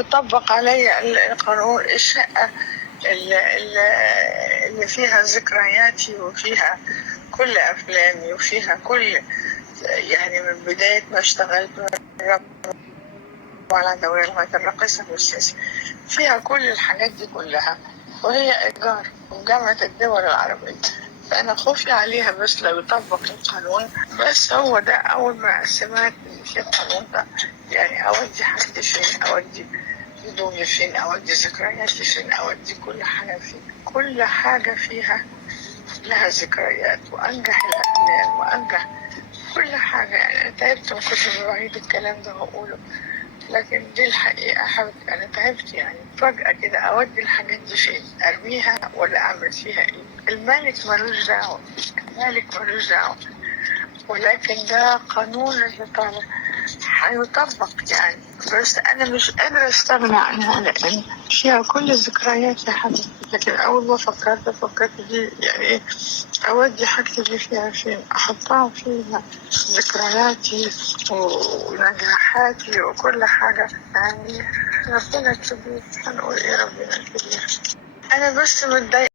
يطبق علي القانون. الشقة اللي فيها ذكرياتي وفيها كل أفلامي وفيها كل، يعني من بداية ما اشتغلت على دوري لغاية الراقصة والسياسي، فيها كل الحاجات دي كلها، وهي إيجار وجامعة الدول العربية. فأنا خوفي عليها بس لو يطبق القانون. بس هو ده أول ما سمعت إن في القانون ده، يعني أودي حاجتي فين، أودي هدومي فين، أودي ذكرياتي فين، أودي كل حاجة فين. كل حاجة فيها لها ذكريات، وأنجح الأفلام وأنجح كل حاجة. يعني تعبت من كتر ما بعيد الكلام ده وأقوله، لكن دي الحقيقة. حبيبتي أنا تعبت، يعني فجأة كده أودي الحاجات دي فين؟ أرميها ولا أعمل فيها إيه؟ الملك ملوش دعوة، الملك ملوش دعوة، ولكن ده قانون اللي طالع هيطبق يعني. بس أنا مش قادرة أستغنى عنها لأن فيها كل الذكريات يا حبيبتي. لكن أول ما فكرت دي يعني إيه، أودي حاجتي اللي فيها فين؟ أحطها فيها ذكرياتي ونجاحاتي وكل حاجة يعني. ربنا كبير، هنقول إيه، ربنا كبير. أنا بس متضايقة.